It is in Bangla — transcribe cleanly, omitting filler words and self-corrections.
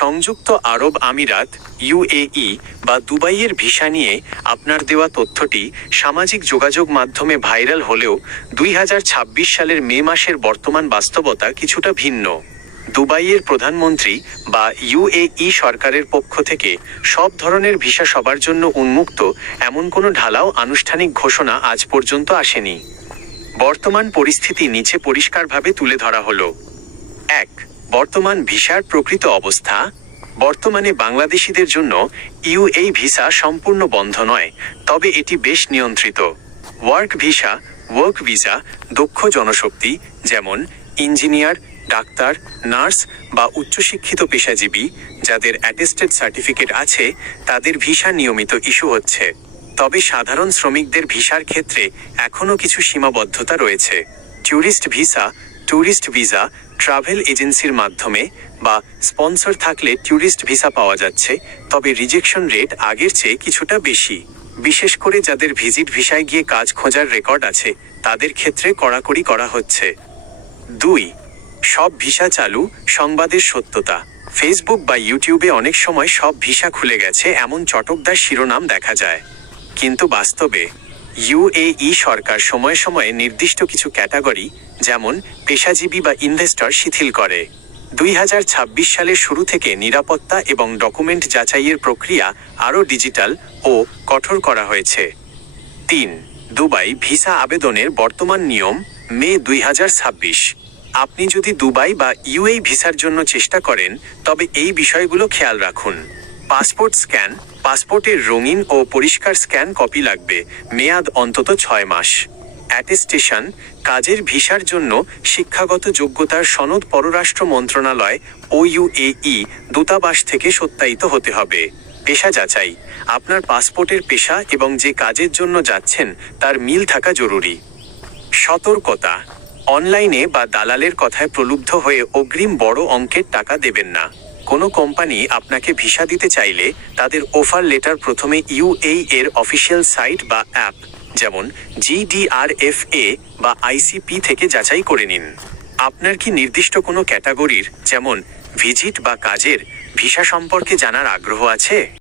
সংযুক্ত আরব আমিরাত ইউএই বা দুবাইয়ের ভিসা নিয়ে আপনার দেওয়া তথ্যটি সামাজিক যোগাযোগ মাধ্যমে ভাইরাল হলেও 2026 সালের মে মাসের বর্তমান বাস্তবতা কিছুটা ভিন্ন। দুবাইয়ের প্রধানমন্ত্রী বা ইউএই সরকারের পক্ষ থেকে সব ধরনের ভিসা সবার জন্য উন্মুক্ত এমন কোনো ঢালাও আনুষ্ঠানিক ঘোষণা আজ পর্যন্ত আসেনি। বর্তমান পরিস্থিতি নিচে পরিষ্কারভাবে তুলে ধরা হলো। 1. বর্তমান ভিসার প্রকৃত অবস্থা। বর্তমানে বাংলাদেশিদের জন্য ইউএই ভিসা সম্পূর্ণ বন্ধ নয়, তবে এটি বেশ নিয়ন্ত্রিত। ওয়ার্ক ভিসা দক্ষ জনশক্তি যেমন ইঞ্জিনিয়ার, ডাক্তার, নার্স বা উচ্চশিক্ষিত পেশাজীবী যাদের অ্যাটেস্টেড সার্টিফিকেট আছে তাদের ভিসা নিয়মিত ইস্যু হচ্ছে। তবে সাধারণ শ্রমিকদের ভিসার ক্ষেত্রে এখনও কিছু সীমাবদ্ধতা রয়েছে। ট্যুরিস্ট ভিসা ট্রাভেল এজেন্সির মাধ্যমে বা স্পন্সর থাকলে ট্যুরিস্ট ভিসা পাওয়া যাচ্ছে, তবে রিজেকশন রেট আগের চেয়ে কিছুটা বেশি। বিশেষ করে যাদের ভিজিট ভিসায় গিয়ে কাজ খোঁজার রেকর্ড আছে তাদের ক্ষেত্রে কড়াকড়ি করা হচ্ছে। 2. সব ভিসা চালু, সংবাদের সত্যতা। ফেসবুক বা ইউটিউবে অনেক সময় সব ভিসা খুলে গেছে এমন চটকদার শিরোনাম দেখা যায়, কিন্তু বাস্তবে ইউএই সরকার সময়ে সময়ে নির্দিষ্ট কিছু ক্যাটাগরি যেমন পেশাজীবী বা ইনভেস্টর শিথিল করে। 2026 সালের শুরু থেকে নিরাপত্তা এবং ডকুমেন্ট যাচাইয়ের প্রক্রিয়া আরও ডিজিটাল ও কঠোর করা হয়েছে। 3. দুবাই ভিসা আবেদনের বর্তমান নিয়ম মে 2026। আপনি যদি দুবাই বা ইউএই ভিসার জন্য চেষ্টা করেন তবে এই বিষয়গুলো খেয়াল রাখুন। পাসপোর্ট স্ক্যান, পাসপোর্টের রঙিন ও পরিষ্কার স্ক্যান কপি লাগবে, মেয়াদ অন্তত 6 মাস। অ্যাটেস্টেশন, কাজের ভিসার জন্য শিক্ষাগত যোগ্যতার সনদ পররাষ্ট্র মন্ত্রণালয় ও ইউএই দূতাবাস থেকে সত্যায়িত হতে হবে। পেশা যাচাই, আপনার পাসপোর্টের পেশা এবং যে কাজের জন্য যাচ্ছেন তার মিল থাকা জরুরি। সতর্কতা, অনলাইনে বা দালালের কথায় প্রলুব্ধ হয়ে অগ্রিম বড় অঙ্কের টাকা দেবেন না। কোনো কোম্পানি আপনাকে ভিসা দিতে চাইলে তাদের অফার লেটার প্রথমে ইউএই এর অফিসিয়াল সাইট বা অ্যাপ যেমন GDRFA বা ICP থেকে যাচাই করে নিন। আপনার কি নির্দিষ্ট কোনো ক্যাটাগরির যেমন ভিজিট বা কাজের ভিসা সম্পর্কে জানার আগ্রহ আছে?